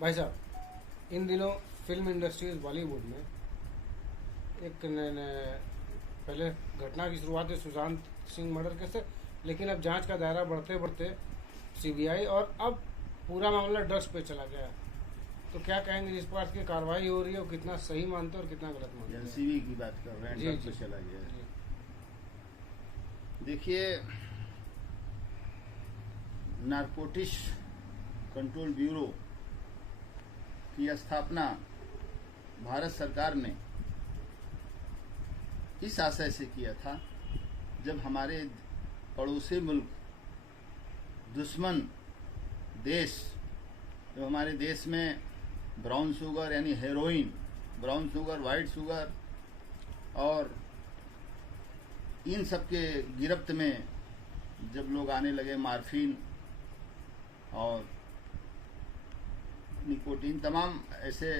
भाई साहब, इन दिनों फिल्म इंडस्ट्रीज बॉलीवुड में एक पहले घटना की शुरुआत है सुशांत सिंह मर्डर केस से, लेकिन अब जांच का दायरा बढ़ते बढ़ते सीबीआई और अब पूरा मामला ड्रग्स पे चला गया है। तो क्या कहेंगे जिस प्रकार की कार्रवाई हो रही है वो कितना सही मानते हैं और कितना गलत मानते हैं? एनसीबी की बात कर रहे हैं, जी ड्रग जी पे चला गया है। जी। देखिए, नारकोटिक्स कंट्रोल ब्यूरो की स्थापना भारत सरकार ने इस आशय से किया था, जब हमारे पड़ोसी मुल्क, दुश्मन देश, जो हमारे देश में ब्राउन शुगर यानी heroin, brown sugar, white sugar और इन सब के गिरफ्त में जब लोग आने लगे, मार्फिन और निकोटीन, तमाम ऐसे,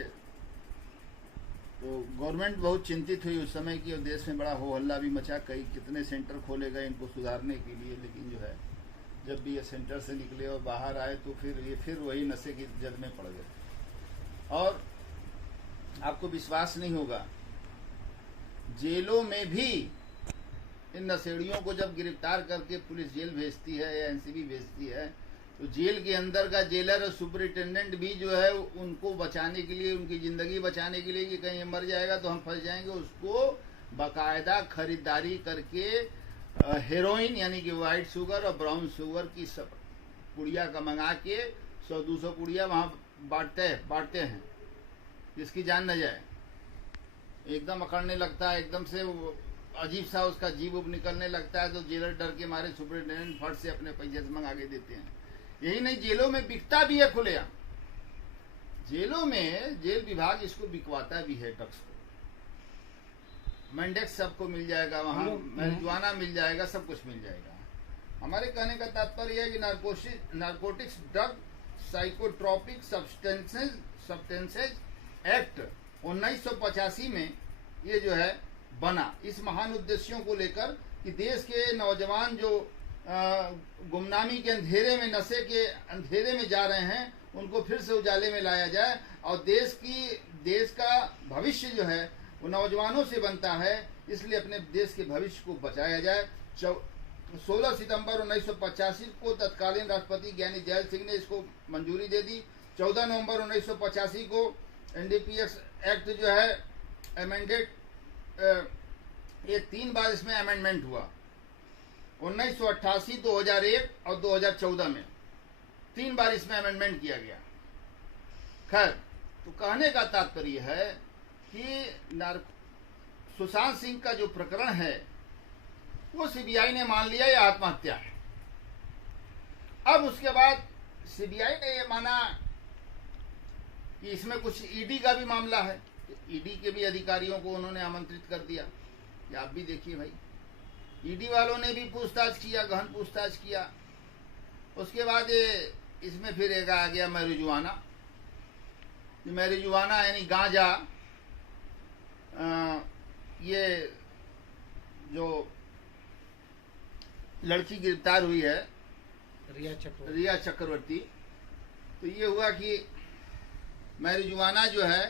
तो गवर्नमेंट बहुत चिंतित हुई उस समय की, और देश में बड़ा हो हल्ला भी मचा, कई कितने सेंटर खोले गए इनको सुधारने के लिए। लेकिन जो है, जब भी ये सेंटर से निकले और बाहर आए तो फिर वही नशे की जद में पड़ गए। और आपको विश्वास नहीं होगा, जेलों में भी इन नशेड़ियों को जब गिरफ्तार करके पुलिस जेल भेजती है या एनसीबी भेजती है, तो जेल के अंदर का जेलर और सुपरिटेंडेंट भी जो है उनको बचाने के लिए, उनकी ज़िंदगी बचाने के लिए कि कहीं ये मर जाएगा तो हम फंस जाएंगे, उसको बाकायदा खरीदारी करके हेरोइन यानी कि वाइट शुगर और ब्राउन शुगर की सब पुड़िया का मंगा के 100-200 पुड़िया वहाँ बांटते हैं, जिसकी जान न जाए। एकदम अकड़ने लगता है, एकदम से अजीब सा उसका जीभ उब निकलने लगता है, तो जेलर डर के मारे सुपरिटेंडेंट फट से अपने पैसे से मंगा के देते हैं। यही नहीं, जेलों में बिकता भी है खुलेआम। जेलों में जेल विभाग इसको बिकवाता भी है, ड्रग्स को। मैंडेक्स सबको मिल जाएगा वहाँ, मैरिजुआना मिल जाएगा, सब कुछ मिल जाएगा। हमारे कहने का तात्पर्य है कि narcotics drug psychotropic substances act 1985 में ये जो है बना, इस महान उद्देश्यों को लेकर कि देश के नौजवान जो गुमनामी के अंधेरे में, नशे के अंधेरे में जा रहे हैं, उनको फिर से उजाले में लाया जाए, और देश का भविष्य जो है वो नौजवानों से बनता है, इसलिए अपने देश के भविष्य को बचाया जाए। 16 सितंबर 1985 को तत्कालीन राष्ट्रपति ज्ञानी जैल सिंह ने इसको मंजूरी दे दी। 14 नवंबर 1985 को एनडीपीएस एक्ट जो है अमेंडेड, ये 3 बार इसमें अमेंडमेंट हुआ, 1988, 2001 और 2014 में 3 बार इसमें अमेंडमेंट किया गया। खैर, तो कहने का तात्पर्य है कि सुशांत सिंह का जो प्रकरण है वो सीबीआई ने मान लिया ये आत्महत्या है। अब उसके बाद सीबीआई ने ये माना कि इसमें कुछ ईडी का भी मामला है, ईडी के भी अधिकारियों को उन्होंने आमंत्रित कर दिया कि आप भी देखिए भाई। ईडी वालों ने भी पूछताछ किया, गहन पूछताछ किया। उसके बाद ये इसमें फिर एक आ गया मैरिजुआना। मैरिजुआना यानी गांजा, ये जो लड़की गिरफ्तार हुई है रिया चक्रवर्ती, तो ये हुआ कि मैरिजुआना जो है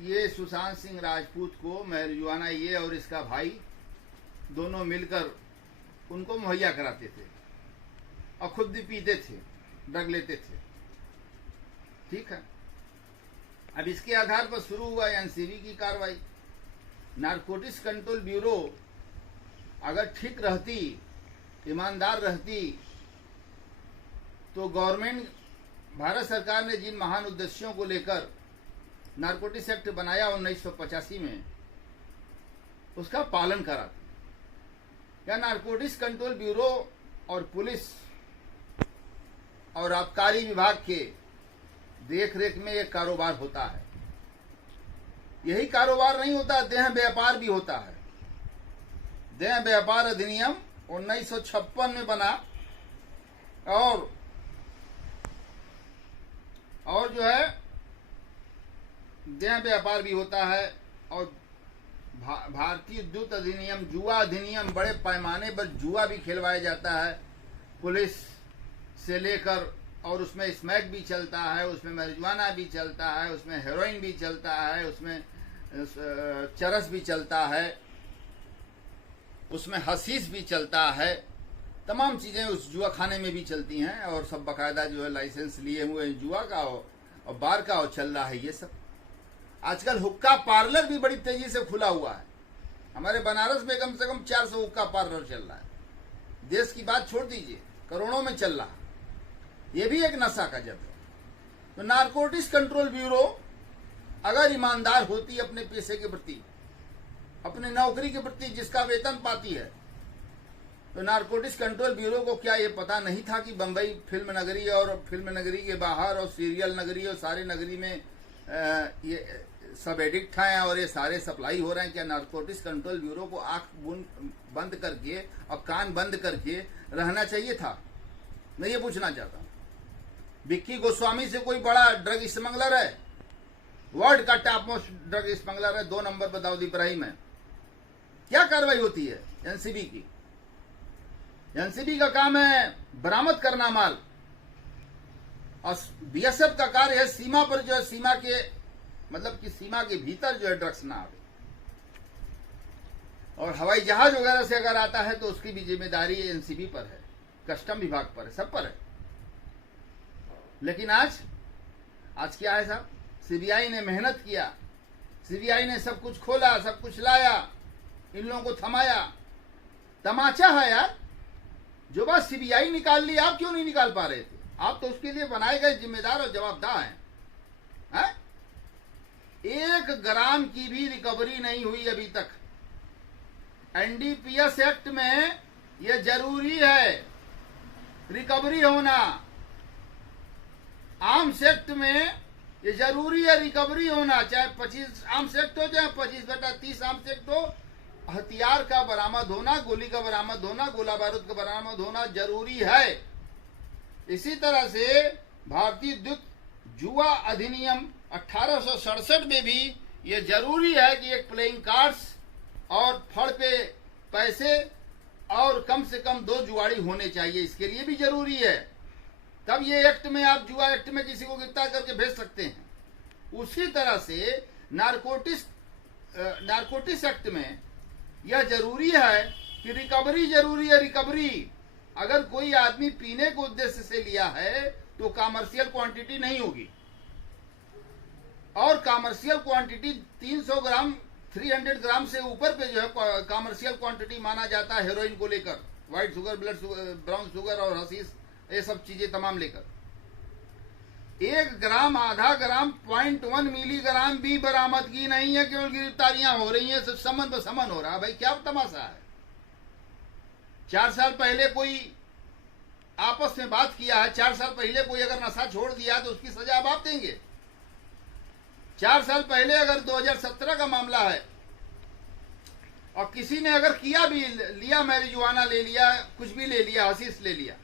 ये सुशांत सिंह राजपूत को मैरिजुआना ये और इसका भाई दोनों मिलकर उनको मुहैया कराते थे और खुद भी पीते थे, ड्रग लेते थे। ठीक है, अब इसके आधार पर शुरू हुआ एनसीबी की कार्रवाई। नारकोटिक्स कंट्रोल ब्यूरो अगर ठीक रहती, ईमानदार रहती, तो गवर्नमेंट, भारत सरकार ने जिन महान उद्देश्यों को लेकर नारकोटिक्स एक्ट बनाया 1985 में, उसका पालन कराती। या नारकोटिक्स कंट्रोल ब्यूरो और पुलिस और आबकारी विभाग के देख रेख में एक कारोबार होता है। यही कारोबार नहीं होता, देह व्यापार भी होता है। देह व्यापार अधिनियम 1956 में बना, और जो है देह व्यापार भी होता है। और भारतीय दूत अधिनियम, जुआ अधिनियम, बड़े पैमाने पर जुआ भी खिलवाया जाता है, पुलिस से लेकर और उसमें स्मैक भी चलता है, उसमें marijuana भी चलता है, उसमें हेरोइन भी चलता है, उसमें चरस भी चलता है, उसमें हशीश भी चलता है, तमाम चीज़ें उस जुआ खाने में भी चलती हैं और सब बाकायदा जो है लाइसेंस लिए हुए जुआ का और बार का और चल रहा है ये सब। आजकल हुक्का पार्लर भी बड़ी तेजी से खुला हुआ है। हमारे बनारस में कम से कम 400 हुक्का पार्लर चल रहा है। देश की बात छोड़ दीजिए, करोड़ों में चल रहा है। ये भी एक नशा का जद है। तो नारकोटिक्स कंट्रोल ब्यूरो अगर ईमानदार होती अपने पैसे के प्रति, अपने नौकरी के प्रति जिसका वेतन पाती है, तो नारकोटिक्स कंट्रोल ब्यूरो को क्या ये पता नहीं था कि बंबई फिल्म नगरी और फिल्म नगरी के बाहर और सीरियल नगरी और सारे नगरी में ये सब एडिक्ट हैं और ये सारे सप्लाई हो रहे हैं? क्या नारकोटिक्स कंट्रोल ब्यूरो को आंख बंद करके और कान बंद करके रहना चाहिए था? मैं ये पूछना चाहता हूँ। विक्की गोस्वामी से कोई बड़ा ड्रग स्मगलर है? वर्ल्ड का टॉप मोस्ट ड्रग स्मगलर है, 2 नंबर पर दाऊद इब्राहिम है। क्या कार्रवाई होती है एनसीबी की? एनसीबी का काम है बरामद करना माल, और बीएसएफ का कार्य है सीमा पर जो है, सीमा के मतलब कि सीमा के भीतर जो है ड्रग्स ना आवे। और हवाई जहाज वगैरह से अगर आता है तो उसकी भी जिम्मेदारी एनसीबी पर है, कस्टम विभाग पर है, सब पर है। लेकिन आज क्या है साहब? सीबीआई ने मेहनत किया, सीबीआई ने सब कुछ खोला, सब कुछ लाया, इन लोगों को थमाया। तमाचा है यार, जो बात सीबीआई निकाल ली, आप क्यों नहीं निकाल पा रहे थे? आप तो उसके लिए बनाए गए जिम्मेदार और जवाबदार हैं। 1 ग्राम की भी रिकवरी नहीं हुई अभी तक। एनडीपीएस एक्ट में यह जरूरी है रिकवरी होना। आर्म्स एक्ट में ये जरूरी है रिकवरी होना, चाहे 25 आर्म्स एक्ट हो, चाहे 25/30 आर्म्स एक्ट हो। हथियार का बरामद होना, गोली का बरामद होना, गोला बारूद का बरामद होना जरूरी है। इसी तरह से भारतीय द्युत जुआ अधिनियम 1867 में भी ये जरूरी है कि एक प्लेइंग कार्ड्स और फड़ पे पैसे और कम से कम 2 जुआड़ी होने चाहिए, इसके लिए भी जरूरी है। तब ये एक्ट में आप जुआ एक्ट में किसी को गिरफ्तार करके भेज सकते हैं। उसी तरह से नारकोटिक्स एक्ट में यह जरूरी है कि रिकवरी जरूरी है। रिकवरी अगर कोई आदमी पीने के उद्देश्य से लिया है तो कमर्शियल क्वांटिटी नहीं होगी, और कमर्शियल क्वांटिटी 300 ग्राम 300 ग्राम से ऊपर पे जो है कमर्शियल क्वांटिटी माना जाता है हेरोइन को लेकर, white sugar, blood sugar, brown sugar और हशीश, ये सब चीजें तमाम लेकर। 1 ग्राम, आधा ग्राम, 0.1 मिलीग्राम भी बरामदगी नहीं है, केवल गिरफ्तारियां हो रही हैं, सब समन ब समन हो रहा है। भाई क्या तमाशा है? 4 साल पहले कोई आपस में बात किया है, 4 साल पहले कोई अगर नशा छोड़ दिया तो उसकी सजा अब आप देंगे। 4 साल पहले अगर 2017 का मामला है और किसी ने अगर किया भी, लिया मैरिजुआना ले लिया, कुछ भी ले लिया, हशीश ले लिया,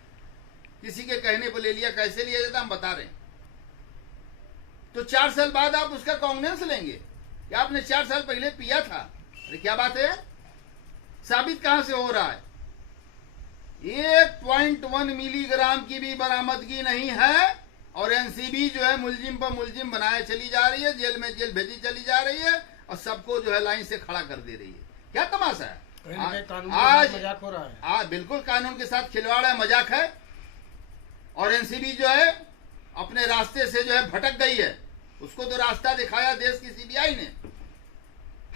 किसी के कहने पर ले लिया, कैसे लिया जाता हम बता रहे हैं, तो 4 साल बाद आप उसका कॉन्ग्रेंस लेंगे कि आपने 4 साल पहले पिया था। अरे क्या बात है? साबित कहां से हो रहा है? 1.1 मिलीग्राम की भी बरामदगी नहीं है, और एनसीबी जो है मुलजिम पर मुलजिम बनाए चली जा रही है, जेल में जेल भेजी चली जा रही है, और सबको जो है लाइन से खड़ा कर दे रही है। क्या तमाशा है? आज मजाक हो रहा है। आज बिल्कुल कानून के साथ खिलवाड़ है, मजाक है। और एनसीबी जो है अपने रास्ते से जो है भटक गई है। उसको तो रास्ता दिखाया देश की सीबीआई ने।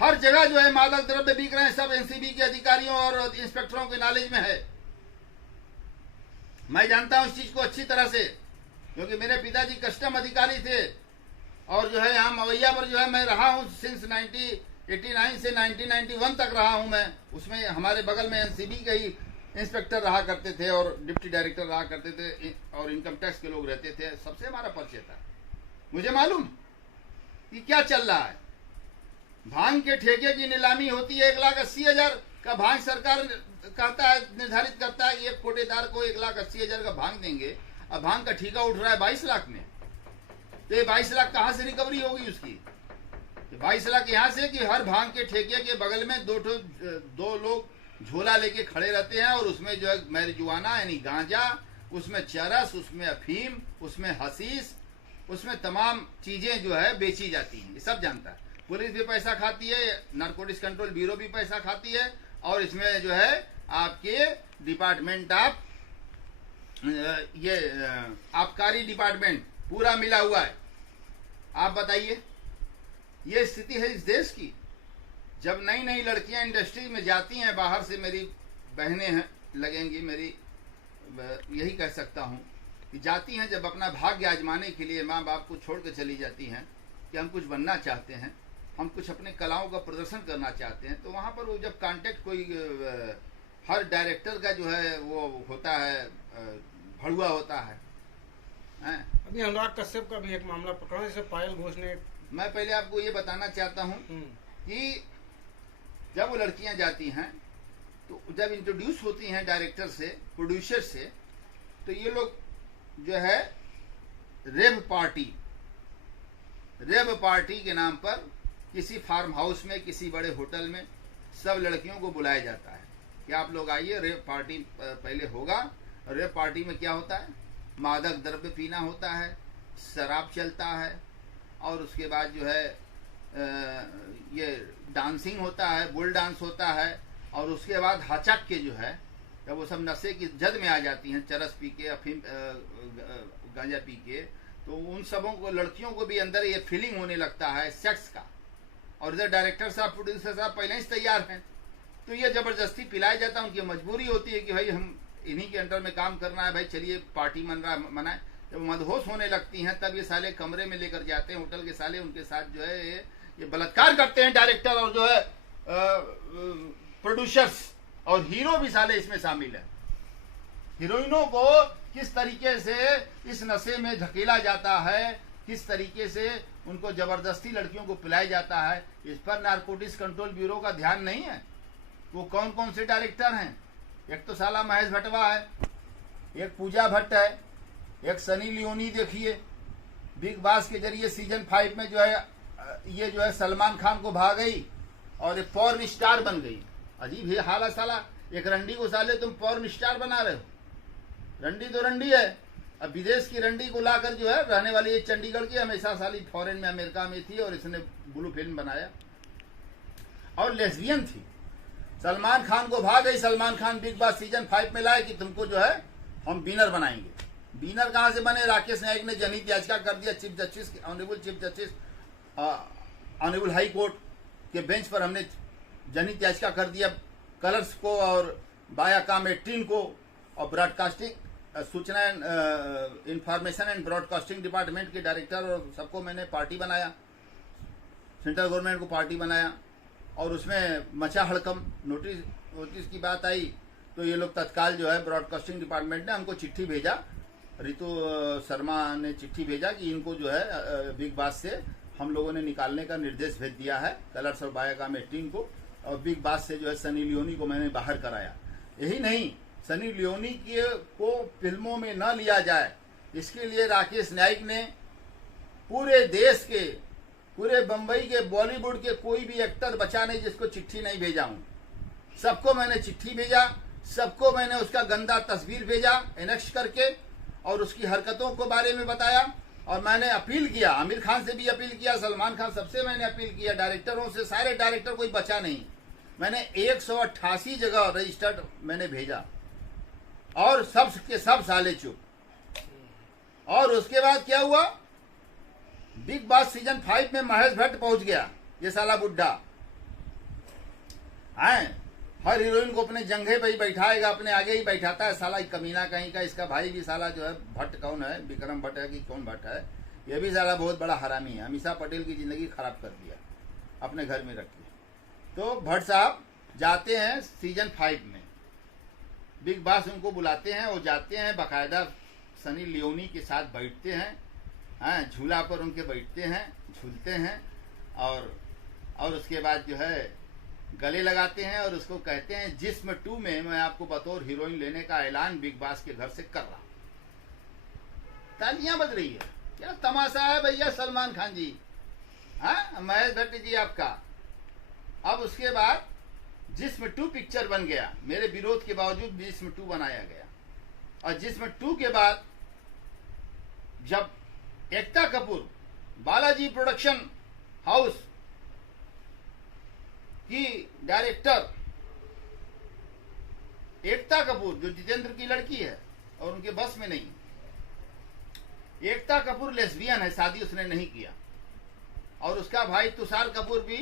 हर जगह जो है मादक द्रव्य बिक रहे हैं, सब एनसीबी के अधिकारियों और इंस्पेक्टरों के नॉलेज में है। मैं जानता हूं इस चीज को अच्छी तरह से, क्योंकि मेरे पिताजी कस्टम अधिकारी थे, और जो है यहाँ मवैया पर जो है मैं रहा हूँ सिंस 1989 से 1991 तक रहा हूँ मैं। उसमें हमारे बगल में एनसीबी के ही इंस्पेक्टर रहा करते थे और डिप्टी डायरेक्टर रहा करते थे, और इनकम टैक्स के लोग रहते थे। सबसे हमारा परिचय था। मुझे मालूम कि क्या चल रहा है। भांग के ठेके की नीलामी होती है, 1,80,000 का भांग सरकार कहता है, निर्धारित करता है, एक कोटेदार को 1,80,000 का भांग देंगे, अब भांग का ठेका उठ रहा है 22 लाख में। तो ये 22 लाख कहां से रिकवरी होगी उसकी? 22 लाख यहां से कि हर भांग के ठेके के बगल में 2 लोग झोला लेके खड़े रहते हैं, और उसमें जो है मैरिजुआना यानी गांजा उसमें चरस, उसमें अफीम, उसमें हसीस, उसमें तमाम चीजें जो है बेची जाती हैं, ये सब जानता है। पुलिस भी पैसा खाती है, नारकोटिक्स कंट्रोल ब्यूरो भी पैसा खाती है, और इसमें जो है आपके डिपार्टमेंट ऑफ ये आबकारी डिपार्टमेंट पूरा मिला हुआ है। आप बताइए, ये स्थिति है इस देश की। जब नई नई लड़कियां इंडस्ट्री में जाती हैं, बाहर से मेरी बहनें हैं लगेंगी, मेरी यही कह सकता हूं कि जाती हैं जब अपना भाग्य आजमाने के लिए, माँ बाप को छोड़ के चली जाती हैं कि हम कुछ बनना चाहते हैं, हम कुछ अपने कलाओं का प्रदर्शन करना चाहते हैं, तो वहाँ पर वो जब कांटेक्ट कोई हर डायरेक्टर का जो है वो होता है, भड़ुआ होता है। अभी अनुराग कश्यप का भी एक मामला पकड़ा, जैसे पायल घोष ने। मैं पहले आपको ये बताना चाहता हूँ कि जब वो लड़कियां जाती हैं तो जब इंट्रोड्यूस होती हैं डायरेक्टर से, प्रोड्यूसर से, तो ये लोग जो है रेव पार्टी के नाम पर किसी फार्म हाउस में, किसी बड़े होटल में सब लड़कियों को बुलाया जाता है कि आप लोग आइए, रेव पार्टी पहले होगा। रेव पार्टी में क्या होता है, मादक द्रव्य पीना होता है, शराब चलता है, और उसके बाद जो है ये डांसिंग होता है, बुल डांस होता है, और उसके बाद हचक के जो है जब वो सब नशे की जद में आ जाती हैं, चरस पी के, अफीम गांजा पी के, तो उन सबों को, लड़कियों को भी अंदर ये फीलिंग होने लगता है सेक्स का, और इधर डायरेक्टर साहब, प्रोड्यूसर साहब पहले से तैयार हैं, तो ये जबरदस्ती पिलाया जाता है। उनकी मजबूरी होती है कि भाई हम इन्हीं के अंडर में काम करना है, भाई चलिए पार्टी मनाए। जब मदहोश होने लगती हैं तब ये साले कमरे में लेकर जाते हैं, होटल के साले उनके साथ जो है ये बलात्कार करते हैं डायरेक्टर और जो है प्रोड्यूसर्स, और हीरो भी साले इसमें शामिल है। हीरोइनों को किस तरीके से इस नशे में धकेला जाता है, किस तरीके से उनको जबरदस्ती लड़कियों को पिलाया जाता है, इस पर नारकोटिक्स कंट्रोल ब्यूरो का ध्यान नहीं है। वो कौन कौन से डायरेक्टर हैं, एक तो साला महेश भट्टवा है, एक पूजा भट्ट है, एक सनी लियोनी देखिए बिग बॉस के जरिए सीजन 5 में जो है ये जो है सलमान खान को भा गई और एक पॉर्न स्टार बन गई। अजीब ही हाल है साला, एक रंडी को साले तुम पॉर्न स्टार बना रहे हो। रंडी तो रंडी है, अब विदेश की रंडी को लाकर जो है, रहने वाली ये चंडीगढ़ की, हमेशा साली फॉरेन में अमेरिका में थी और इसने ब्लू फिल्म बनाया और लेस्बियन थी। सलमान खान को भाग गई, Salman Khan big boss season 5 में लाए कि तुमको जो है हम विनर बनाएंगे। विनर कहां से बने, राकेश नायक ने जनहित याचिका कर दिया chief justice, honourable chief justice, honourable high court के बेंच पर हमने जनहित याचिका कर दिया कलर्स को और बायाकाम 18 को, और ब्रॉडकास्टिंग सूचना इंफॉर्मेशन एंड ब्रॉडकास्टिंग डिपार्टमेंट के डायरेक्टर और सबको मैंने पार्टी बनाया, सेंट्रल गवर्नमेंट को पार्टी बनाया, और उसमें मचा हड़कम। नोटिस की बात आई तो ये लोग तत्काल जो है ब्रॉडकास्टिंग डिपार्टमेंट ने हमको चिट्ठी भेजा, रितु शर्मा ने चिट्ठी भेजा कि इनको जो है बिग बॉस से हम लोगों ने निकालने का निर्देश भेज दिया है, कलर्स और बायाकाम 18 को, और बिग बॉस से जो है सनी लियोनी को मैंने बाहर कराया। यही नहीं, सनी लियोनी को फिल्मों में न लिया जाए इसके लिए राकेश नायक ने पूरे देश के, पूरे बम्बई के, बॉलीवुड के कोई भी एक्टर बचा नहीं जिसको चिट्ठी नहीं भेजा हूं। सबको मैंने चिट्ठी भेजा, सबको मैंने उसका गंदा तस्वीर भेजा एनेक्स करके, और उसकी हरकतों के बारे में बताया, और मैंने अपील किया, आमिर खान से भी अपील किया, सलमान खान, सबसे मैंने अपील किया, डायरेक्टरों से, सारे डायरेक्टर कोई बचा नहीं। मैंने 188 जगह रजिस्टर्ड मैंने भेजा, और सब के सब साले चुप। और उसके बाद क्या हुआ, बिग बॉस सीजन 5 में महेश भट्ट पहुंच गया, ये साला बुड्ढा है, हर हीरोइन को अपने जंघे पे ही बैठाएगा, अपने आगे ही बैठाता है साला कमीना कहीं का। इसका भाई भी साला जो है भट्ट, कौन है, विक्रम भट्ट है कि कौन भट्ट है, ये भी साला बहुत बड़ा हरामी है, अमीषा पटेल की जिंदगी खराब कर दिया, अपने घर में रख के। तो भट्ट साहब जाते हैं सीजन 5 में, बिग बॉस उनको बुलाते हैं, वो जाते हैं, बाकायदा सनी लियोनी के साथ बैठते हैं, झूला पर उनके बैठते हैं, झूलते हैं, और उसके बाद जो है गले लगाते हैं और उसको कहते हैं जिस्म 2 में मैं आपको बतौर हीरोइन लेने का ऐलान बिग बॉस के घर से कर रहा हूं। तालियां बज रही है, क्या तमाशा है भैया सलमान खान जी, हाँ महेश भट्ट जी आपका। अब उसके बाद जिस्म 2 पिक्चर बन गया, मेरे विरोध के बावजूद जिस्म 2 बनाया गया, और जिसमें 2 के बाद जब एकता कपूर बालाजी प्रोडक्शन हाउस की डायरेक्टर एकता कपूर जो जितेंद्र की लड़की है और उनके बस में नहीं, एकता कपूर लेस्बियन है, शादी उसने नहीं किया, और उसका भाई तुषार कपूर भी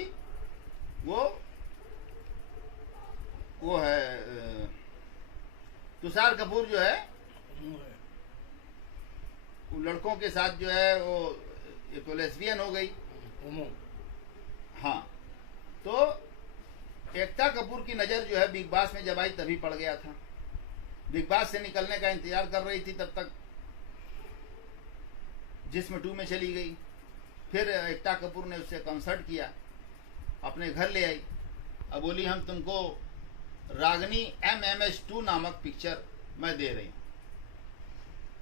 वो है तुषार कपूर जो है वो लड़कों के साथ जो है वो ये तो लेस्बियन हो गई। हाँ, तो एकता कपूर की नजर जो है बिग बॉस में जब आई तभी पड़ गया था। बिग बॉस से निकलने का इंतजार कर रही थी, तब तक जिस्म 2 में चली गई। फिर एकता कपूर ने उससे कंसल्ट किया, अपने घर ले आई। अब बोली हम तुमको रागनी MMS2 नामक पिक्चर मैं दे रही हूँ।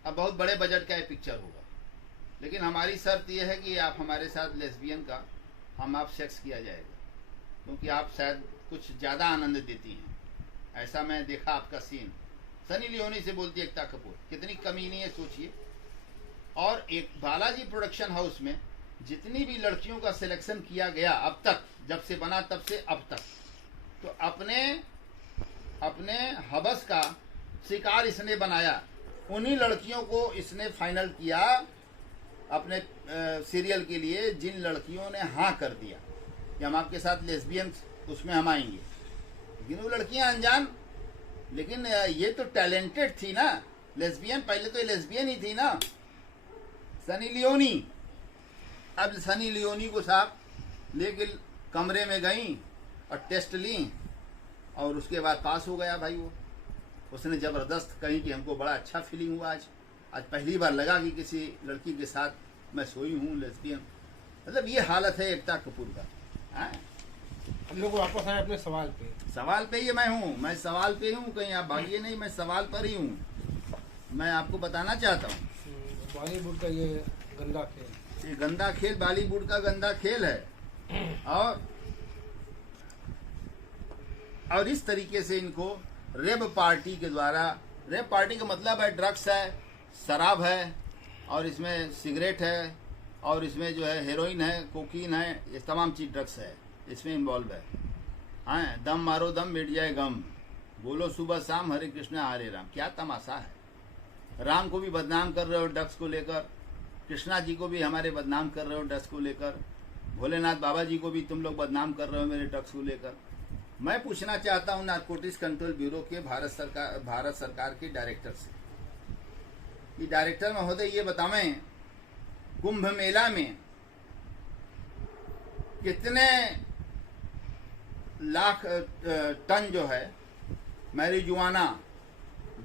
अब बहुत बड़े बजट का ये पिक्चर होगा, लेकिन हमारी शर्त यह है कि आप हमारे साथ लेस्बियन का हम आप सेक्स किया जाएगा, क्योंकि आप शायद कुछ ज़्यादा आनंद देती हैं। ऐसा मैं देखा आपका सीन। सनी लियोनी से बोलती है एकता कपूर, कितनी कमीनी है सोचिए। और एक बालाजी प्रोडक्शन हाउस में जितनी भी लड़कियों का सिलेक्शन किया गया अब तक, जब से बना तब से अब तक, तो अपने हवस का शिकार इसने बनाया। उन्हीं लड़कियों को इसने फाइनल किया अपने सीरियल के लिए जिन लड़कियों ने हाँ कर दिया कि हम आपके साथ लेस्बियन उसमें हम आएंगे। लेकिन वो लड़कियां अनजान, लेकिन ये तो टैलेंटेड थी ना लेस्बियन, पहले तो ये लेस्बियन ही थी ना, सनी लियोनी। अब सनी लियोनी को साहब लेके कमरे में गई और टेस्ट ली और उसके बाद पास हो गया भाई। वो उसने ज़बरदस्त कही कि हमको बड़ा अच्छा फीलिंग हुआ आज पहली बार लगा कि किसी लड़की के साथ मैं सोई हूँ लेस्बियन। मतलब ये हालत है एकता कपूर का। हम लोग वापस आए अपने सवाल पे ही मैं हूँ, मैं सवाल पे हूँ, कहीं आप भागिए नहीं, मैं सवाल पर ही हूँ। मैं आपको बताना चाहता हूँ बॉलीवुड का ये गंदा खेल, ये गंदा खेल बॉलीवुड का गंदा खेल है। और इस तरीके से इनको रेप पार्टी के द्वारा, रेप पार्टी का मतलब है ड्रग्स है, शराब है, और इसमें सिगरेट है, और इसमें जो है हेरोइन है, कोकीन है, ये तमाम चीज़ ड्रग्स है इसमें इन्वॉल्व है। हाँ, दम मारो दम मिट जाए गम, बोलो सुबह शाम हरे कृष्णा हरे राम। क्या तमाशा है। राम को भी बदनाम कर रहे हो ड्रग्स को लेकर, कृष्णा जी को भी हमारे बदनाम कर रहे हो ड्रग्स को लेकर, भोलेनाथ बाबा जी को भी तुम लोग बदनाम कर रहे हो मेरे ड्रग्स को लेकर। मैं पूछना चाहता हूं नारकोटिक्स कंट्रोल ब्यूरो के भारत सरकार के डायरेक्टर से, ये डायरेक्टर महोदय ये बतावें कुंभ मेला में कितने लाख टन जो है मैरिजुआना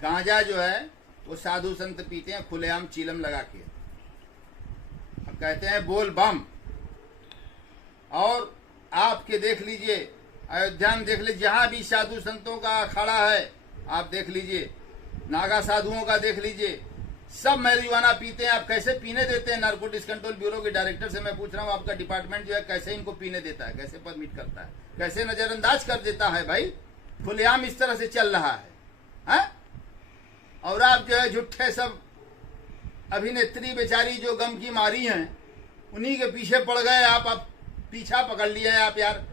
गांजा जो है वो साधु संत पीते हैं खुलेआम चीलम लगा के। अब कहते हैं बोल बम। और आपके देख लीजिए अयोध्या में, देख लीजिए जहां भी साधु संतों का अखाड़ा है आप देख लीजिए, नागा साधुओं का देख लीजिए, सब मैरिजुआना पीते हैं। आप कैसे पीने देते हैं? नारकोटिक्स कंट्रोल ब्यूरो के डायरेक्टर से मैं पूछ रहा हूँ, आपका डिपार्टमेंट जो है कैसे इनको पीने देता है, कैसे परमिट करता है, कैसे नजरअंदाज कर देता है? भाई खुलेआम इस तरह से चल रहा है। और आप जो है झूठे सब अभिनेत्री बेचारी जो गम की मारी हैं उन्हीं के पीछे पड़ गए आप पीछा पकड़ लिया है आप यार।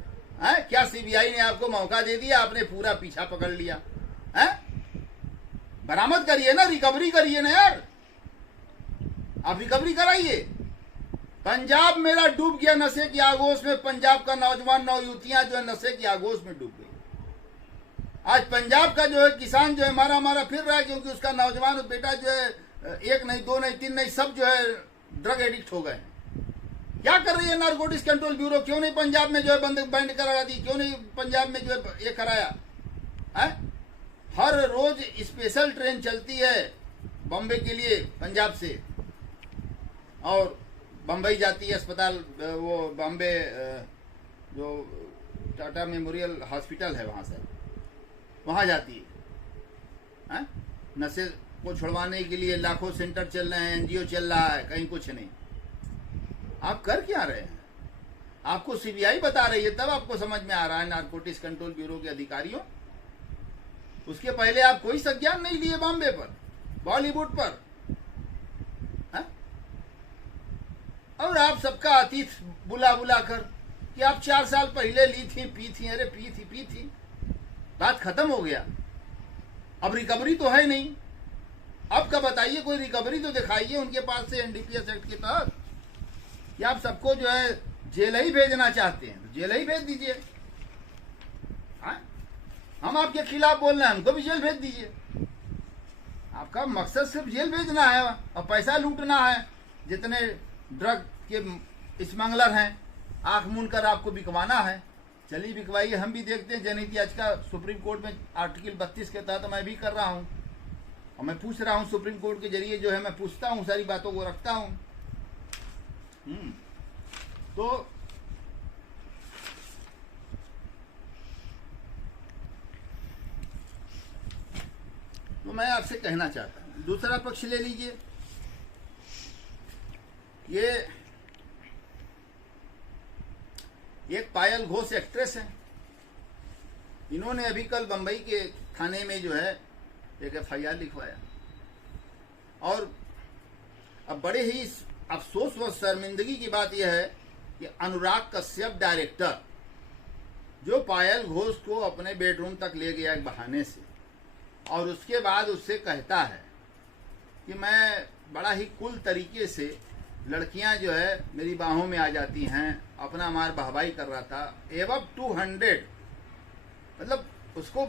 क्या सीबीआई ने आपको मौका दे दिया, आपने पूरा पीछा पकड़ लिया है? बरामद करिए ना, रिकवरी करिए ना यार, आप रिकवरी कराइए। पंजाब मेरा डूब गया नशे की आगोश में, पंजाब का नौजवान नौयुवतियां जो है नशे की आगोश में डूब गई। आज पंजाब का जो है किसान जो है मारा फिर रहा है, क्योंकि उसका नौजवान बेटा जो है 1 नहीं 2 नहीं 3 नहीं सब जो है ड्रग एडिक्ट हो गए। क्या कर रही है नारकोटिक्स कंट्रोल ब्यूरो? क्यों नहीं पंजाब में जो है बैंड करा दी? क्यों नहीं पंजाब में जो है ये कराया है? हर रोज स्पेशल ट्रेन चलती है बॉम्बे के लिए पंजाब से, और बम्बई जाती है अस्पताल, वो बॉम्बे जो टाटा मेमोरियल हॉस्पिटल है वहाँ जाती है। नशे को छुड़वाने के लिए लाखों सेंटर चल रहे हैं, एनजीओ चल रहा है, कहीं कुछ नहीं। आप कर क्या रहे हैं? आपको सीबीआई बता रही है, तब आपको समझ में आ रहा है नारकोटिक्स कंट्रोल ब्यूरो के अधिकारियों। उसके पहले आप कोई संज्ञान नहीं लिए बॉम्बे पर। बॉलीवुड पर, हा? और आप सबका अतीत बुला बुला कर कि आप 4 साल पहले ली थी, पी थी, अरे पी थी, बात खत्म हो गया। अब रिकवरी तो है नहीं। अब का बताइए, कोई रिकवरी तो दिखाइए उनके पास से एनडीपीएस एक्ट के तहत। या आप सबको जो है जेल ही भेजना चाहते हैं, जेल ही भेज दीजिए। हम आपके खिलाफ बोल रहे हैं, हमको भी जेल भेज दीजिए। आपका मकसद सिर्फ जेल भेजना है और पैसा लूटना है। जितने ड्रग के स्मगलर हैं, आंख मूंद कर आपको बिकवाना है। चलिए बिकवाइए, हम भी देखते हैं। जनहित याचिका सुप्रीम कोर्ट में आर्टिकल 32 के तहत मैं भी कर रहा हूं और मैं पूछ रहा हूं सुप्रीम कोर्ट के जरिए जो है मैं पूछता हूं, सारी बातों को रखता हूं। तो मैं आपसे कहना चाहता हूं, दूसरा पक्ष ले लीजिए। ये एक पायल घोष एक्ट्रेस है। इन्होंने अभी कल बंबई के थाने में जो है एक FIR लिखवाया और अब बड़े ही अफसोस व शर्मिंदगी की बात यह है कि अनुराग कश्यप डायरेक्टर, जो पायल घोष को अपने बेडरूम तक ले गया एक बहाने से और उसके बाद उससे कहता है कि मैं बड़ा ही कुल तरीके से, लड़कियां जो है मेरी बाहों में आ जाती हैं, अपना मार बहवाई कर रहा था, एवं 200, मतलब उसको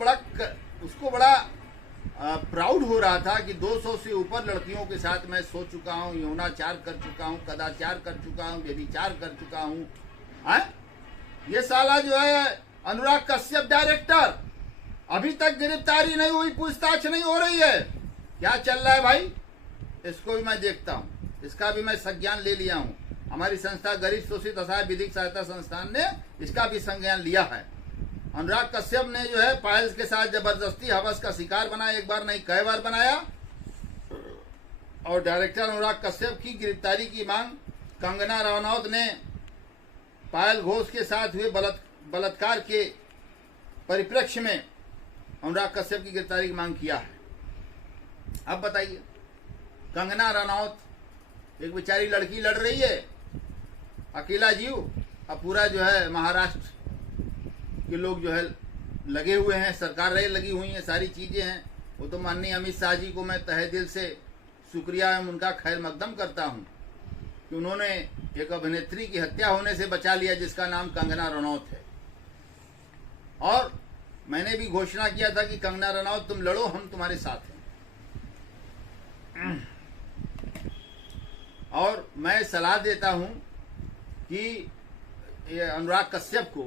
बड़ा प्राउड हो रहा था कि 200 से ऊपर लड़कियों के साथ मैं सो चुका हूँ, यौनाचार कर चुका हूँ, कदाचार कर चुका हूँ, व्यभिचार कर चुका हूँ। ये साला जो है अनुराग कश्यप डायरेक्टर, अभी तक गिरफ्तारी नहीं हुई, पूछताछ नहीं हो रही है। क्या चल रहा है भाई? इसको भी मैं देखता हूँ, इसका भी मैं संज्ञान ले लिया हूँ। हमारी संस्था गरीब शोषित असहाय विधिक सहायता संस्थान ने इसका भी संज्ञान लिया है। अनुराग कश्यप ने जो है पायल के साथ जबरदस्ती हवस का शिकार बनाया, एक बार नहीं कई बार बनाया। और डायरेक्टर अनुराग कश्यप की गिरफ्तारी की मांग कंगना रनौत ने पायल घोष के साथ हुए बलात्कार के परिप्रेक्ष्य में अनुराग कश्यप की गिरफ्तारी की मांग किया है। अब बताइए, कंगना रनौत एक बेचारी लड़की लड़ रही है, अकेला जीव, अब पूरा जो है महाराष्ट्र के लोग जो है लगे हुए हैं, सरकारें लगी हुई हैं, सारी चीजें हैं। वो तो माननीय अमित शाह जी को मैं तहे दिल से शुक्रिया एवं उनका खैर मकदम करता हूं कि उन्होंने एक अभिनेत्री की हत्या होने से बचा लिया जिसका नाम कंगना रनौत है। और मैंने भी घोषणा किया था कि कंगना रनौत तुम लड़ो, हम तुम्हारे साथ हैं। और मैं सलाह देता हूं कि ये अनुराग कश्यप को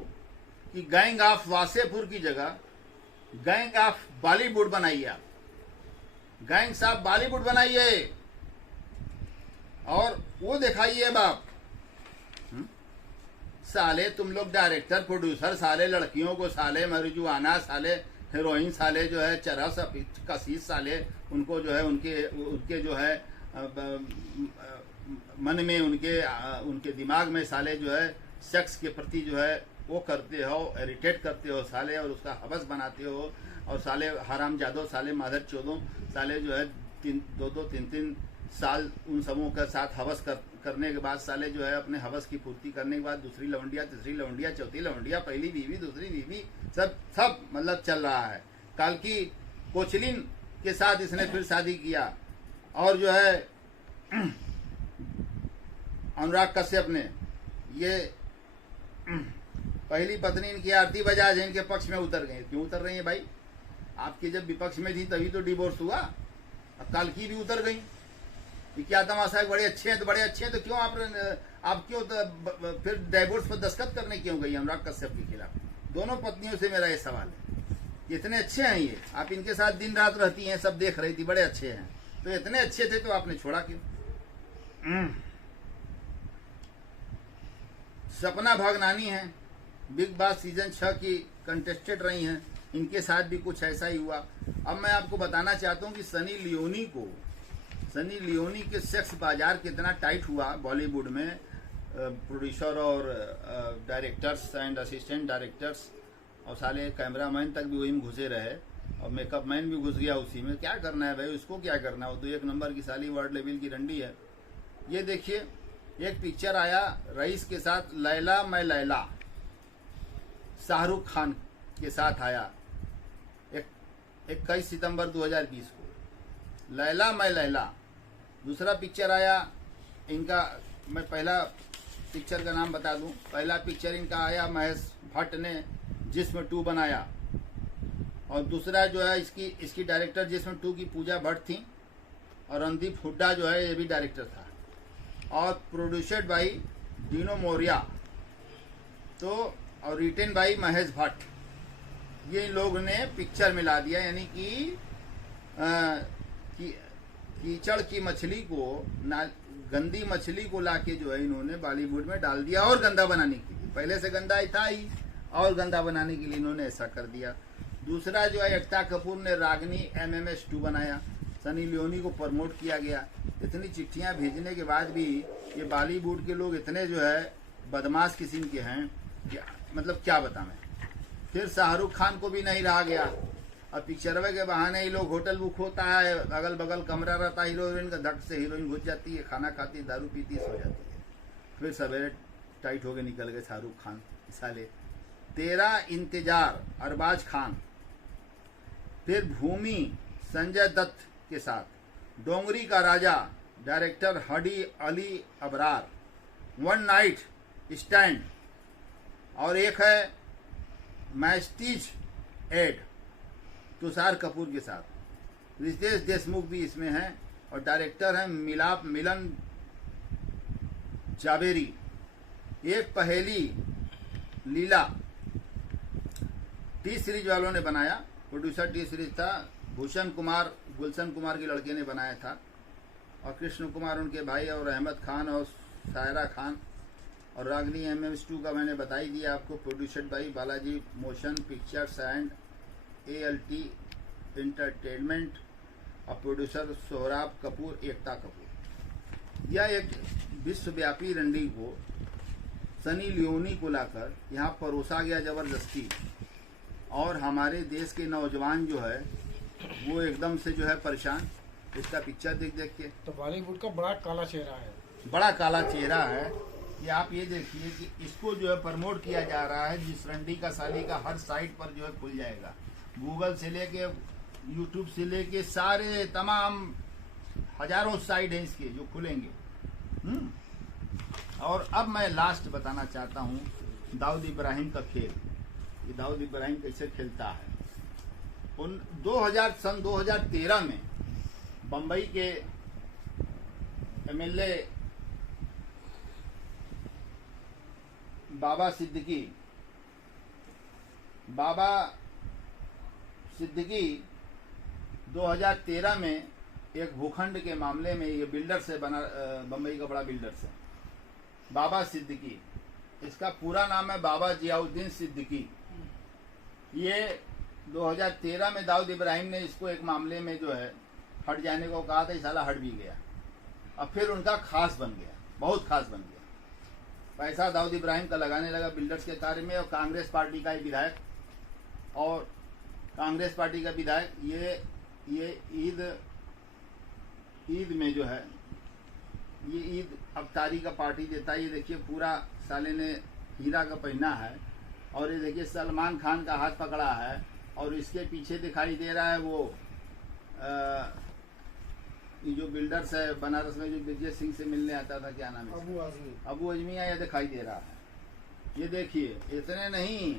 कि गैंग ऑफ वासेपुर की जगह गैंग ऑफ बॉलीवुड बनाइए, आप गैंग्स ऑफ बॉलीवुड बनाइए और वो दिखाइए बाप। साले तुम लोग डायरेक्टर प्रोड्यूसर, साले लड़कियों को, साले मरिजुआना, साले हीरोइन, साले जो है चरस कसीस, साले उनको जो है उनके जो है मन में, उनके दिमाग में साले जो है सेक्स के प्रति जो है वो करते हो, इरिटेट करते हो साले, और उसका हवस बनाते हो। और साले हराम जादो, साले मादर चोदों, साले जो है 2-3 साल उन सबों के साथ हवस करने के बाद साले जो है अपने हवस की पूर्ति करने के बाद दूसरी लवंडिया, तीसरी लवंडिया, चौथी लवंडिया, पहली बीवी, दूसरी बीवी, सब मतलब चल रहा है। काल की कोचलिन के साथ इसने फिर शादी किया। और जो है अनुराग कश्यप ने ये पहली पत्नी इनकी आरती बजाज है, इनके पक्ष में उतर गई। क्यों उतर रही है भाई? आपकी जब विपक्ष में थी तभी तो डिवोर्स हुआ। अब काल की भी उतर गई। ये क्या तमाशा है? बड़े अच्छे हैं तो बड़े अच्छे हैं तो क्यों आप क्यों तो फिर डिवोर्स पर दस्तखत करने क्यों गई अनुराग कश्यप के खिलाफ? दोनों पत्नियों से मेरा ये सवाल है। इतने अच्छे हैं ये, आप इनके साथ दिन रात रहती हैं, सब देख रही थी, बड़े अच्छे हैं, तो इतने अच्छे थे तो आपने छोड़ा क्यों? सपना भागनानी है, बिग बॉस सीजन 6 की कंटेस्टेंट रही हैं, इनके साथ भी कुछ ऐसा ही हुआ। अब मैं आपको बताना चाहता हूं कि सनी लियोनी के सेक्स बाजार कितना टाइट हुआ बॉलीवुड में। प्रोड्यूसर और डायरेक्टर्स एंड असिस्टेंट डायरेक्टर्स और साले कैमरामैन तक भी वही में घुसे रहे और मेकअप मैन भी घुस गया उसी में। क्या करना है भाई, उसको क्या करना है, वो तो एक नंबर की साली वर्ल्ड लेवल की रंडी है। ये देखिए एक पिक्चर आया रईस के साथ, लैला मैं लैला, शाहरुख खान के साथ आया 21 सितंबर 2020 को, लैला मैं लैला। दूसरा पिक्चर आया इनका, मैं पहला पिक्चर का नाम बता दूं, पहला पिक्चर इनका आया महेश भट्ट ने जिस्म 2 बनाया, और दूसरा जो है इसकी डायरेक्टर जिस्म 2 की पूजा भट्ट थी, और रणदीप हुड्डा जो है ये भी डायरेक्टर था, और प्रोड्यूसर बाई डीनो मोरिया, तो और रिटेन बाई महेश भट्ट। ये लोग ने पिक्चर मिला दिया, यानी कि कीचड़ की मछली को, गंदी मछली को लाके जो है इन्होंने बॉलीवुड में डाल दिया, और गंदा बनाने के लिए, पहले से गंदा ही था ही, और गंदा बनाने के लिए इन्होंने ऐसा कर दिया। दूसरा जो है एकता कपूर ने रागनी MMS 2 बनाया, सनी लियोनी को प्रमोट किया गया। इतनी चिट्ठियां भेजने के बाद भी ये बॉलीवुड के लोग इतने जो है बदमाश किस्म के हैं, मतलब क्या बता मैं। फिर शाहरुख खान को भी नहीं रहा गया, अब पिक्चरवे के बहाने ही लोग होटल बुक होता है, अगल बगल कमरा रहता है हीरो हीरोइन का, धक से हीरोइन घुस जाती है, खाना खाती, दारू पीती, सो जाती है। फिर सवेरे टाइट होके निकल गए शाहरुख खान साले। तेरा इंतजार अरबाज खान, फिर भूमि संजय दत्त के साथ, डोंगरी का Raja director Hadi Ali Abrar, one night stand, और एक है मैस्टीज एड तुषार कपूर के साथ, रितेश देशमुख भी इसमें है, और डायरेक्टर है मिलन जावेरी। एक पहेली लीला टी सीरीज वालों ने बनाया, प्रोड्यूसर टी सीरीज था भूषण कुमार, गुलशन कुमार के लड़के ने बनाया था, और कृष्ण कुमार उनके भाई, और अहमद खान और सायरा खान। और रागनी MMS 2 का मैंने बता ही दिया आपको, producer by Balaji motion pictures and ALT entertainment, और प्रोड्यूसर सोहराब कपूर, एकता कपूर। यह एक विश्वव्यापी रंडी को सनी लियोनी को लाकर यहाँ परोसा गया जबरदस्ती, और हमारे देश के नौजवान जो है वो एकदम से जो है परेशान इसका पिक्चर देख देख के। तो बॉलीवुड का बड़ा काला चेहरा है, बड़ा काला चेहरा है कि आप ये देखिए कि इसको जो है प्रमोट किया जा रहा है, जिस रंडी का साली का हर साइट पर जो है खुल जाएगा, गूगल से लेके यूट्यूब से लेके सारे तमाम हजारों साइट हैं इसके जो खुलेंगे। और अब मैं लास्ट बताना चाहता हूँ दाऊद इब्राहिम का खेल, कि दाऊद इब्राहिम कैसे खेलता है। उन 2013 में बम्बई के MLA बाबा सिद्दीकी 2013 में एक भूखंड के मामले में, ये बिल्डर से बना, बम्बई का बड़ा बिल्डर से, बाबा सिद्दीकी, इसका पूरा नाम है बाबा जियाउद्दीन सिद्दीकी। ये 2013 में दाऊद इब्राहिम ने इसको एक मामले में जो है हट जाने को कहा था, इस साला हट भी गया, अब फिर उनका खास बन गया, बहुत खास बन गया। पैसा दाऊद इब्राहिम का लगाने लगा बिल्डर्स के कार्य में, और कांग्रेस पार्टी का ही विधायक, और कांग्रेस पार्टी का विधायक ये ईद में जो है, ये ईद अफ्तारी का पार्टी देता है। ये देखिए पूरा साले ने हीरा का पहना है, और ये देखिए सलमान खान का हाथ पकड़ा है, और इसके पीछे दिखाई दे रहा है वो ये जो बिल्डर्स है बनारस में, जो विजय सिंह से मिलने आता था, क्या नाम है, अबू अजमिया, ये दिखाई दे रहा है। ये देखिए, इतने नहीं,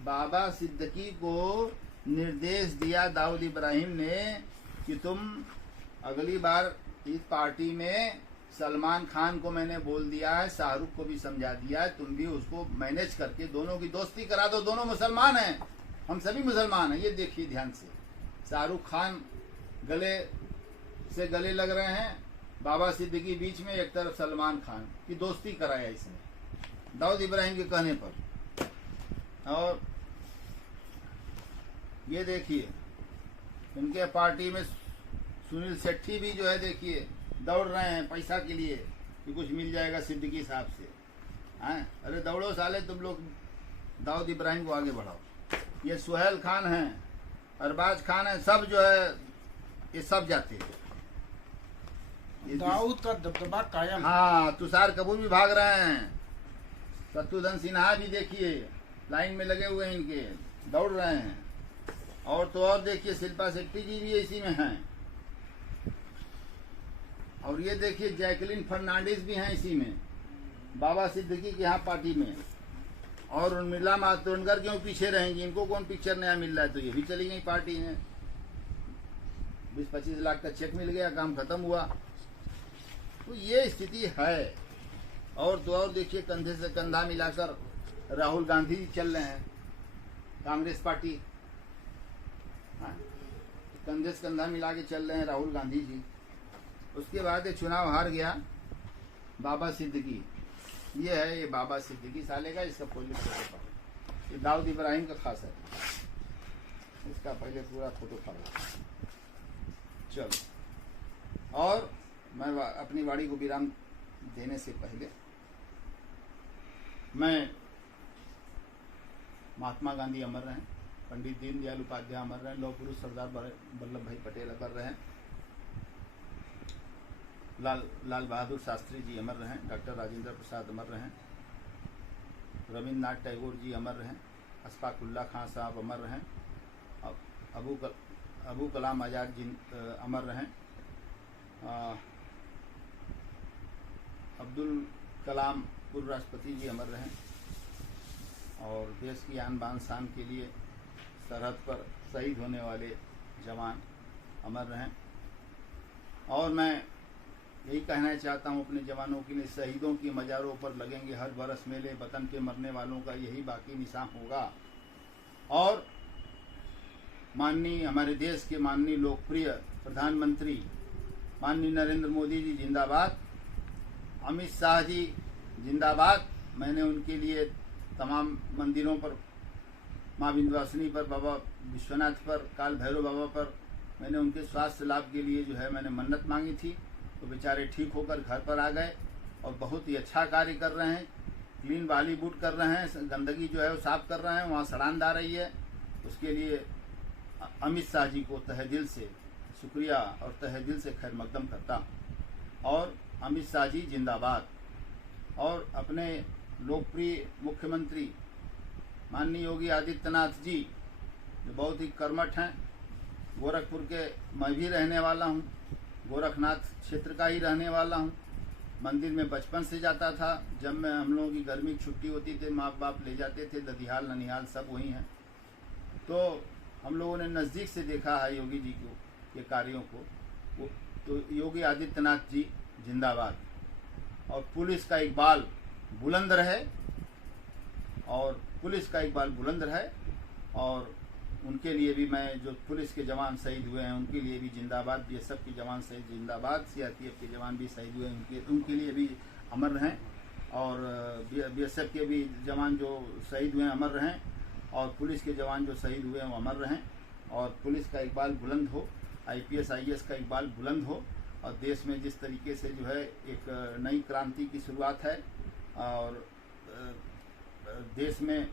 बाबा सिद्दीकी को निर्देश दिया दाऊद इब्राहिम ने कि तुम अगली बार इस पार्टी में, सलमान खान को मैंने बोल दिया है, शाहरुख को भी समझा दिया है, तुम भी उसको मैनेज करके दोनों की दोस्ती करा दो, दोनों मुसलमान हैं, हम सभी मुसलमान हैं। ये देखिए ध्यान से, शाहरुख खान गले से गले लग रहे हैं, बाबा सिद्दीकी बीच में, एक तरफ सलमान खान की दोस्ती कराया इसने दाऊद इब्राहिम के कहने पर। और ये देखिए इनके पार्टी में सुनील शेट्टी भी जो है देखिए दौड़ रहे हैं पैसा के लिए कि कुछ मिल जाएगा सिद्दीकी साहब से। हैं, अरे दौड़ो साले तुम लोग, दाऊद इब्राहिम को आगे बढ़ाओ। ये सुहेल खान हैं अरबाज खान है, सब जो है ये सब जाते हैं। दाऊद का दबदबा कायम। हाँ, तुषार कपूर भी भाग रहे हैं, शत्रुघ्न सिन्हा भी देखिए लाइन में लगे हुए हैं, इनके दौड़ रहे हैं। और तो और देखिए शिल्पा शेट्टी जी भी इसी में हैं। और ये देखिए जैकलिन फर्नांडिस भी हैं इसी में, बाबा सिद्दीकी के यहाँ पार्टी में। और उर्मिला मातोंडकर क्यों पीछे रहेंगी, इनको कौन पिक्चर नया मिल रहा है, तो ये भी चली गई पार्टी में। 20-25 लाख का चेक मिल गया, काम खत्म हुआ। तो ये स्थिति है। और तो और देखिए कंधे से कंधा मिलाकर राहुल गांधी जी चल रहे हैं, कांग्रेस पार्टी। हाँ, कंधे से कंधा मिला के चल रहे हैं राहुल गांधी जी। उसके बाद एक चुनाव हार गया बाबा सिद्दीकी, ये है ये बाबा सिद्दीकी साले का, इसका पुलिस फोटो, ये दाऊद इब्राहिम का खास है, इसका पहले पूरा फोटो फाड़ो। चलो, और मैं अपनी वाणी को विराम देने से पहले मैं महात्मा गांधी अमर रहे, पंडित दीनदयाल उपाध्याय अमर रहे, लौह पुरुष सरदार वल्लभ भाई पटेल अमर रहे, लाल बहादुर शास्त्री जी अमर रहें, डॉक्टर राजेंद्र प्रसाद अमर रहें, रविन्द्रनाथ टैगोर जी अमर रहें, अशफाक उल्लाह खां साहब अमर रहें, अबू कलाम आज़ाद जी अमर रहें, अब्दुल कलाम पूर्व राष्ट्रपति जी अमर रहें, और देश की आन बान शान के लिए सरहद पर शहीद होने वाले जवान अमर रहें। और मैं यही कहना चाहता हूँ अपने जवानों के लिए, शहीदों की मज़ारों पर लगेंगे हर बरस मेले, वतन के मरने वालों का यही बाकी निशान होगा। और माननीय हमारे देश के माननीय लोकप्रिय प्रधानमंत्री माननीय नरेंद्र मोदी जी जिंदाबाद, अमित शाह जी जिंदाबाद। मैंने उनके लिए तमाम मंदिरों पर, माँ विंध्यवासिनी पर, बाबा विश्वनाथ पर, काल भैरव बाबा पर मैंने उनके स्वास्थ्य लाभ के लिए जो है मैंने मन्नत मांगी थी, तो बेचारे ठीक होकर घर पर आ गए और बहुत ही अच्छा कार्य कर रहे हैं। क्लीन बॉलीवुड कर रहे हैं, गंदगी जो है वो साफ कर रहे हैं, वहाँ सड़ान आ रही है। उसके लिए अमित शाह जी को तहे दिल से शुक्रिया और तहे दिल से खैर मकदम करता हूँ। और अमित शाह जी जिंदाबाद। और अपने लोकप्रिय मुख्यमंत्री माननीय योगी आदित्यनाथ जी जो बहुत ही कर्मठ हैं, गोरखपुर के मैं भी रहने वाला हूँ, गोरखनाथ क्षेत्र का ही रहने वाला हूँ। मंदिर में बचपन से जाता था, जब मैं हम लोगों की गर्मी की छुट्टी होती थी माँ बाप ले जाते थे, ददिहाल ननिहाल सब वहीं हैं। तो हम लोगों ने नज़दीक से देखा है योगी जी को, ये कार्यों को। तो योगी आदित्यनाथ जी जिंदाबाद। और पुलिस का इकबाल बुलंद रहे, और पुलिस का इकबाल बुलंद रहे। और उनके लिए भी मैं, जो पुलिस के जवान शहीद हुए हैं उनके लिए भी जिंदाबाद, बीएसएफ के जवान शहीद जिंदाबाद, सीआरपीएफ के जवान भी शहीद हुए हैं उनके लिए भी अमर रहें। और बीएसएफ के भी जवान जो शहीद हुए हैं अमर रहें, और पुलिस के जवान जो शहीद हुए हैं वो अमर रहें। और पुलिस का इकबाल बुलंद हो, आईपीएस आईएएस का इकबाल बुलंद हो। और देश में जिस तरीके से जो है एक नई क्रांति की शुरुआत है, और देश में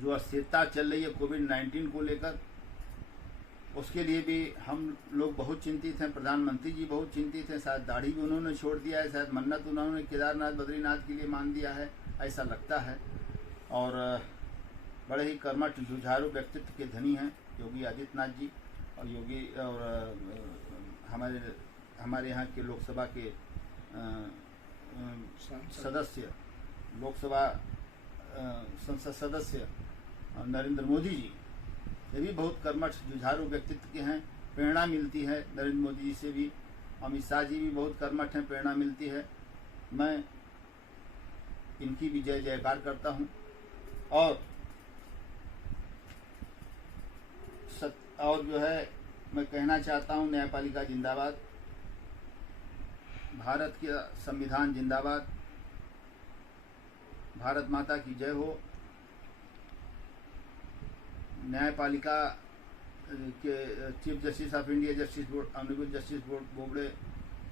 जो अस्थिरता चल रही है कोविड-19 को लेकर, उसके लिए भी हम लोग बहुत चिंतित हैं। प्रधानमंत्री जी बहुत चिंतित हैं, शायद दाढ़ी भी उन्होंने छोड़ दिया है, शायद मन्नत उन्होंने केदारनाथ बद्रीनाथ के लिए मान दिया है, ऐसा लगता है। और बड़े ही कर्मठ जुझारू व्यक्तित्व के धनी हैं योगी आदित्यनाथ जी। और योगी और हमारे यहाँ के लोकसभा के सदस्य, लोकसभा संसद सदस्य नरेंद्र मोदी जी, ये भी बहुत कर्मठ जुझारू व्यक्तित्व के हैं, प्रेरणा मिलती है नरेंद्र मोदी जी से भी। अमित शाह जी भी बहुत कर्मठ हैं, प्रेरणा मिलती है। मैं इनकी भी जय जयकार करता हूँ। और जो है मैं कहना चाहता हूँ, न्यायपालिका जिंदाबाद, भारत का संविधान जिंदाबाद, भारत माता की जय हो। न्यायपालिका के chief justice of India justice board honourable justice Bobde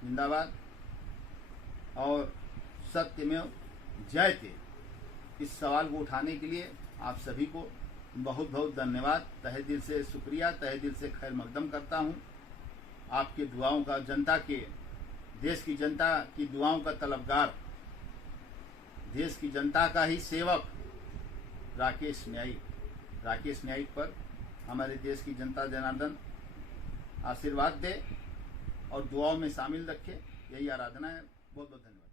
जिंदाबाद। और सत्यमेव जयते, इस सवाल को उठाने के लिए आप सभी को बहुत बहुत धन्यवाद, तहे दिल से शुक्रिया, तहे दिल से खैर मकदम करता हूँ। आपके दुआओं का, जनता के, देश की जनता की दुआओं का तलबगार, देश की जनता का ही सेवक राकेश न्यायिक पर हमारे देश की जनता जनार्दन आशीर्वाद दे और दुआओं में शामिल रखे, यही आराधना है। बहुत बहुत धन्यवाद।